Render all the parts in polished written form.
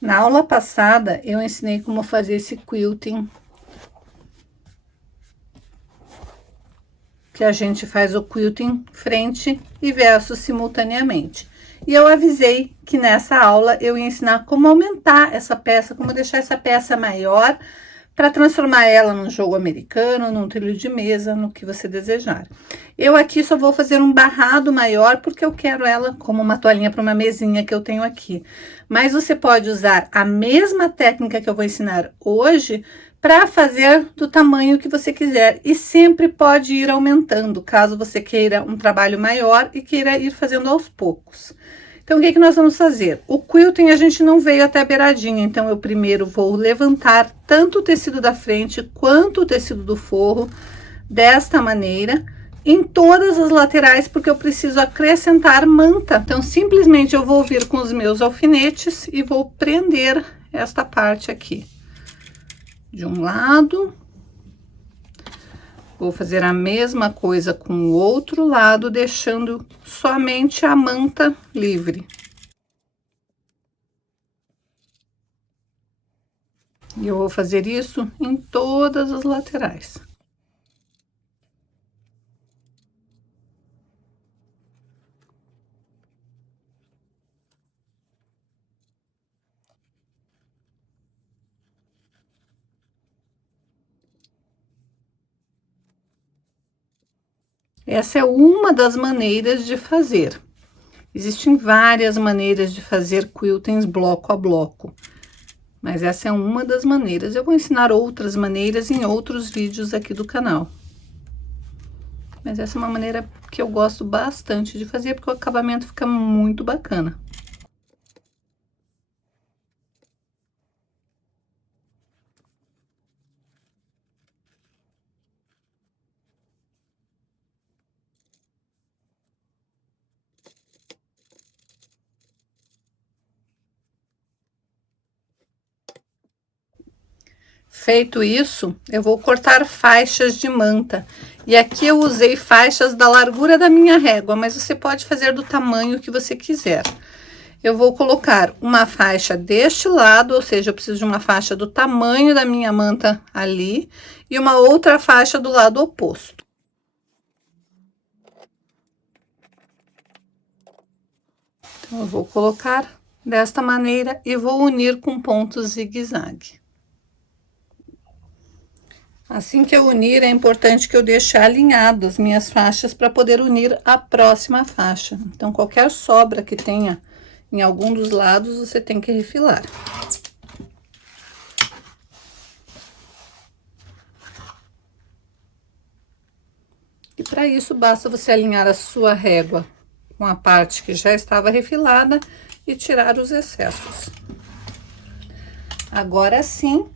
Na aula passada, eu ensinei como fazer esse quilting, que a gente faz o quilting frente e verso simultaneamente. E eu avisei que nessa aula eu ia ensinar como aumentar essa peça, como deixar essa peça maior, para transformar ela num jogo americano, num trilho de mesa, no que você desejar. Eu aqui só vou fazer um barrado maior, porque eu quero ela como uma toalhinha para uma mesinha que eu tenho aqui. Mas você pode usar a mesma técnica que eu vou ensinar hoje para fazer do tamanho que você quiser. E sempre pode ir aumentando, caso você queira um trabalho maior e queira ir fazendo aos poucos. Então, o que nós vamos fazer? O quilting a gente não veio até a beiradinha, então eu primeiro vou levantar tanto o tecido da frente quanto o tecido do forro, desta maneira, em todas as laterais, porque eu preciso acrescentar manta. Então, simplesmente eu vou vir com os meus alfinetes e vou prender esta parte aqui. De um lado. Vou fazer a mesma coisa com o outro lado, deixando somente a manta livre. E eu vou fazer isso em todas as laterais. Essa é uma das maneiras de fazer. Existem várias maneiras de fazer quiltings bloco a bloco, mas essa é uma das maneiras. Eu vou ensinar outras maneiras em outros vídeos aqui do canal. Mas essa é uma maneira que eu gosto bastante de fazer, porque o acabamento fica muito bacana. Feito isso, eu vou cortar faixas de manta. E aqui eu usei faixas da largura da minha régua, mas você pode fazer do tamanho que você quiser. Eu vou colocar uma faixa deste lado, ou seja, eu preciso de uma faixa do tamanho da minha manta ali, e uma outra faixa do lado oposto. Então, eu vou colocar desta maneira e vou unir com pontos zigue-zague. Assim que eu unir, é importante que eu deixe alinhado as minhas faixas para poder unir a próxima faixa. Então, qualquer sobra que tenha em algum dos lados, você tem que refilar. E para isso, basta você alinhar a sua régua com a parte que já estava refilada e tirar os excessos. Agora sim,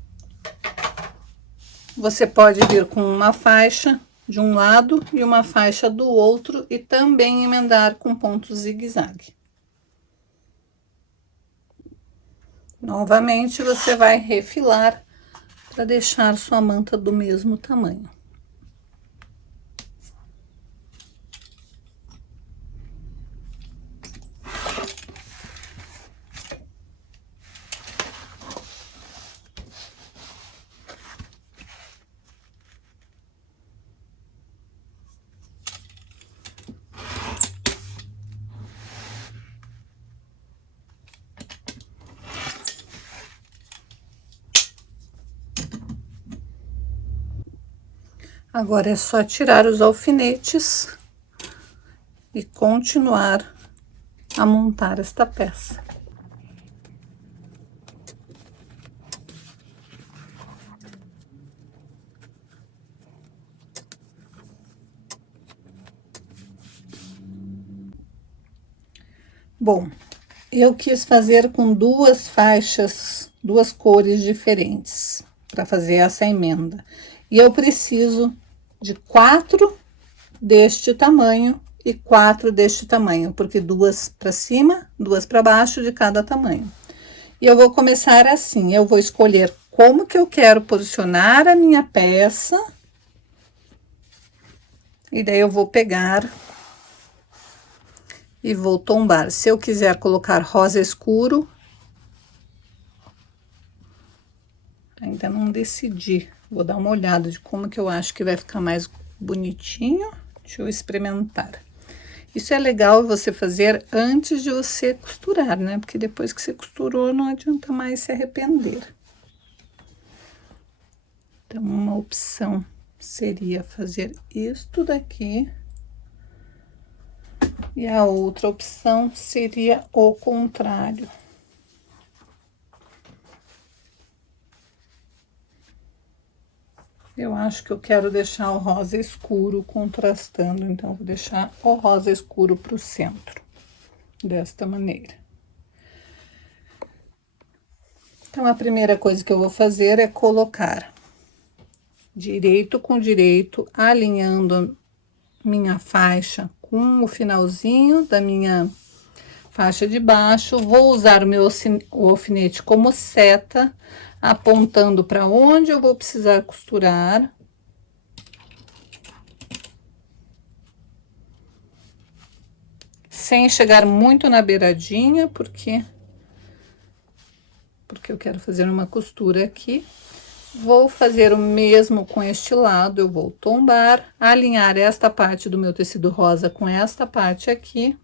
você pode vir com uma faixa de um lado e uma faixa do outro e também emendar com ponto zigue-zague. Novamente, você vai refilar para deixar sua manta do mesmo tamanho. Agora é só tirar os alfinetes e continuar a montar esta peça. Bom, eu quis fazer com duas faixas, duas cores diferentes, para fazer essa emenda. E eu preciso de 4 deste tamanho e 4 deste tamanho, porque 2 para cima, 2 para baixo de cada tamanho. E eu vou começar assim, eu vou escolher como que eu quero posicionar a minha peça. E daí eu vou pegar e vou tombar. Se eu quiser colocar rosa escuro, Ainda não decidi. Vou dar uma olhada de como que eu acho que vai ficar mais bonitinho. Deixa eu experimentar. Isso é legal você fazer antes de você costurar, né? Porque depois que você costurou, não adianta mais se arrepender. Então, uma opção seria fazer isto daqui. E a outra opção seria o contrário. Eu acho que eu quero deixar o rosa escuro contrastando, então vou deixar o rosa escuro pro centro, desta maneira. Então, a primeira coisa que eu vou fazer é colocar direito com direito, alinhando minha faixa com o finalzinho da minha faixa de baixo. Vou usar o meu alfinete como seta, apontando para onde eu vou precisar costurar. Sem chegar muito na beiradinha, porque eu quero fazer uma costura aqui. Vou fazer o mesmo com este lado, eu vou tombar, alinhar esta parte do meu tecido rosa com esta parte aqui.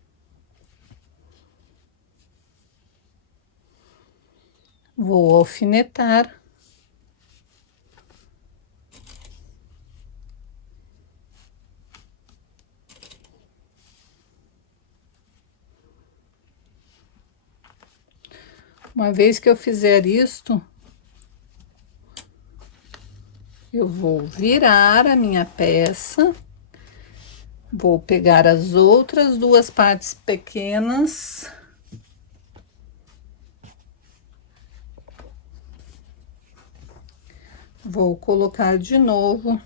Vou alfinetar. Uma vez que eu fizer isto, eu vou virar a minha peça, vou pegar as outras duas partes pequenas. Vou colocar de novo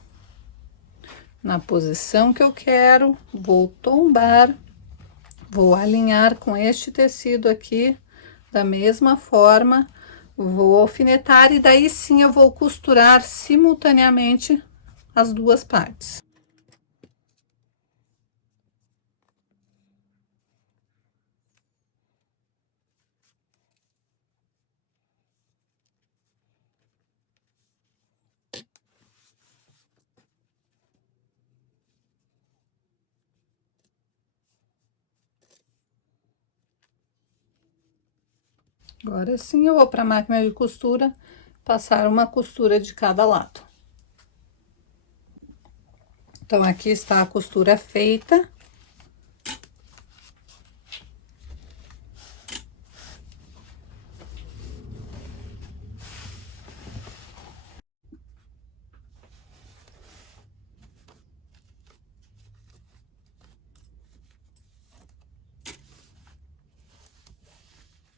na posição que eu quero, vou tombar, vou alinhar com este tecido aqui, da mesma forma, vou alfinetar e daí sim eu vou costurar simultaneamente as duas partes. Agora sim, eu vou para a máquina de costura, passar uma costura de cada lado. Então, aqui está a costura feita.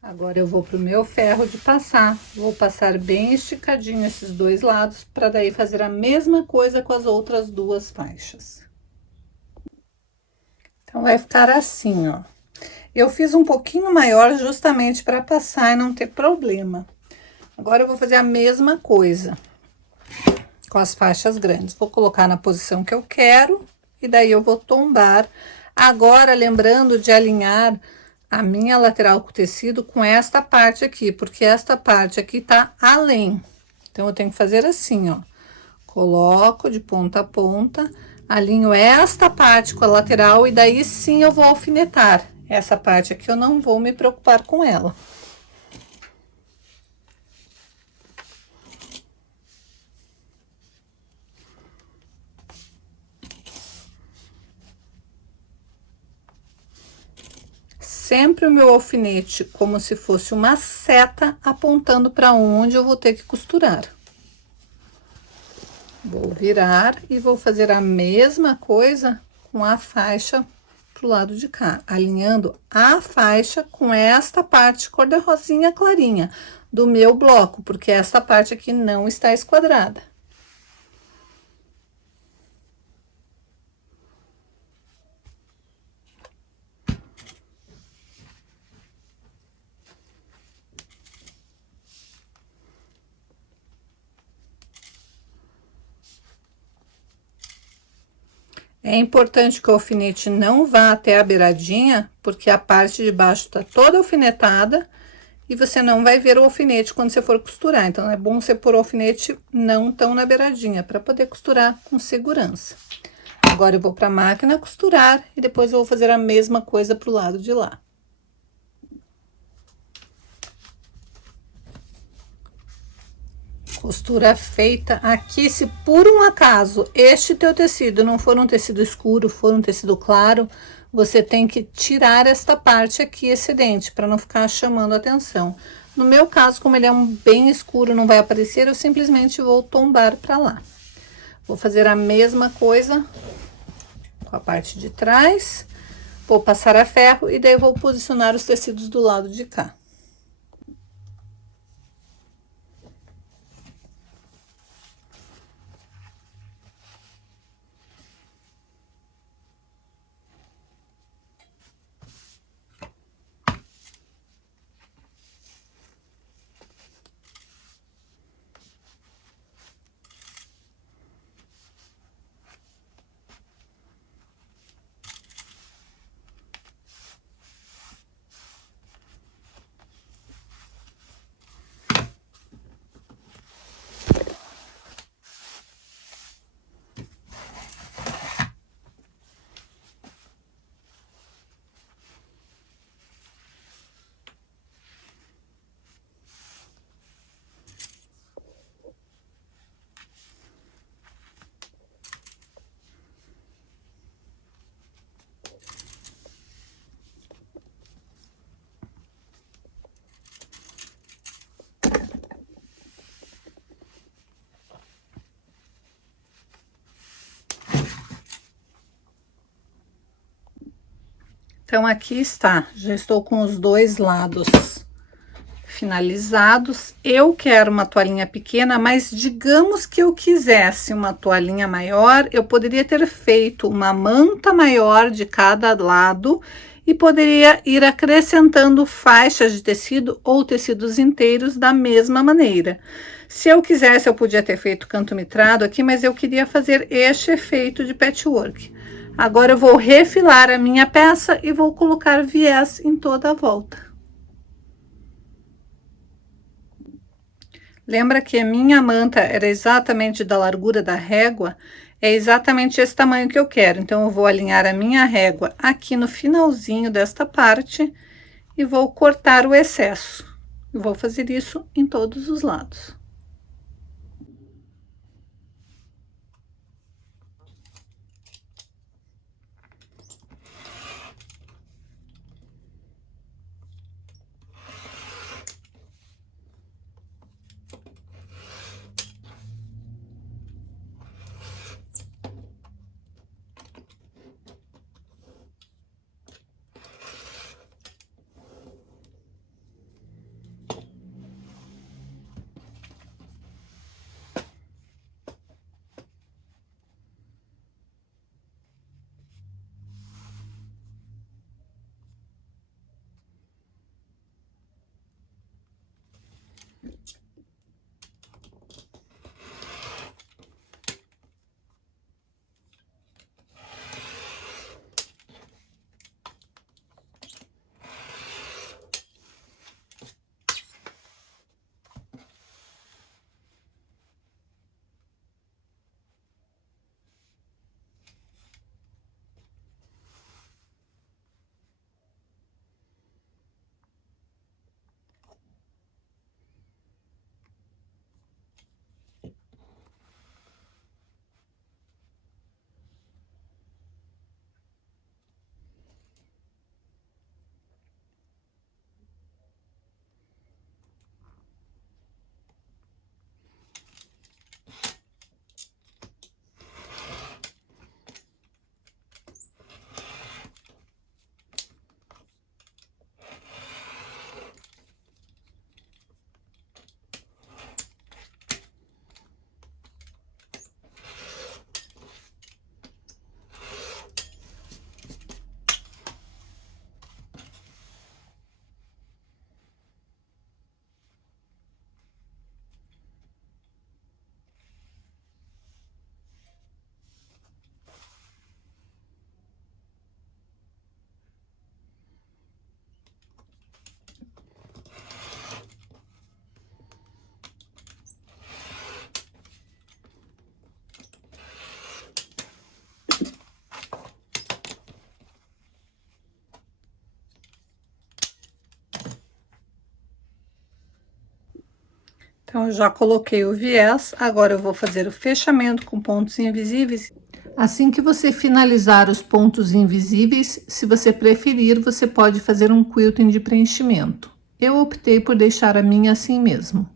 Agora, eu vou pro meu ferro de passar. Vou passar bem esticadinho esses dois lados, para daí fazer a mesma coisa com as outras duas faixas. Então, vai ficar assim, ó. Eu fiz um pouquinho maior justamente para passar e não ter problema. Agora, eu vou fazer a mesma coisa com as faixas grandes. Vou colocar na posição que eu quero e daí eu vou tombar. Agora, lembrando de alinhar a minha lateral com o tecido com esta parte aqui, porque esta parte aqui tá além. Então, eu tenho que fazer assim, ó. Coloco de ponta a ponta, alinho esta parte com a lateral e daí sim eu vou alfinetar. Essa parte aqui eu não vou me preocupar com ela. Sempre o meu alfinete como se fosse uma seta apontando para onde eu vou ter que costurar. Vou virar e vou fazer a mesma coisa com a faixa pro lado de cá, alinhando a faixa com esta parte cor de rosinha clarinha do meu bloco, porque essa parte aqui não está esquadrada. É importante que o alfinete não vá até a beiradinha, porque a parte de baixo tá toda alfinetada e você não vai ver o alfinete quando você for costurar. Então, é bom você pôr o alfinete não tão na beiradinha, para poder costurar com segurança. Agora, eu vou para a máquina costurar e depois eu vou fazer a mesma coisa pro lado de lá. Costura feita aqui. Se por um acaso este teu tecido não for um tecido escuro, for um tecido claro, você tem que tirar esta parte aqui excedente para não ficar chamando a atenção. No meu caso, como ele é um bem escuro, não vai aparecer, eu simplesmente vou tombar para lá. Vou fazer a mesma coisa com a parte de trás. Vou passar a ferro e daí vou posicionar os tecidos do lado de cá. Então, aqui está, já estou com os dois lados finalizados. Eu quero uma toalhinha pequena, mas digamos que eu quisesse uma toalhinha maior, eu poderia ter feito uma manta maior de cada lado e poderia ir acrescentando faixas de tecido ou tecidos inteiros da mesma maneira. Se eu quisesse, eu podia ter feito canto mitrado aqui, mas eu queria fazer este efeito de patchwork. Agora eu vou refilar a minha peça e vou colocar viés em toda a volta. Lembra que a minha manta era exatamente da largura da régua? É exatamente esse tamanho que eu quero. Então, eu vou alinhar a minha régua aqui no finalzinho desta parte e vou cortar o excesso. Eu vou fazer isso em todos os lados. Então, eu já coloquei o viés, agora eu vou fazer o fechamento com pontos invisíveis. Assim que você finalizar os pontos invisíveis, se você preferir, você pode fazer um quilting de preenchimento. Eu optei por deixar a minha assim mesmo.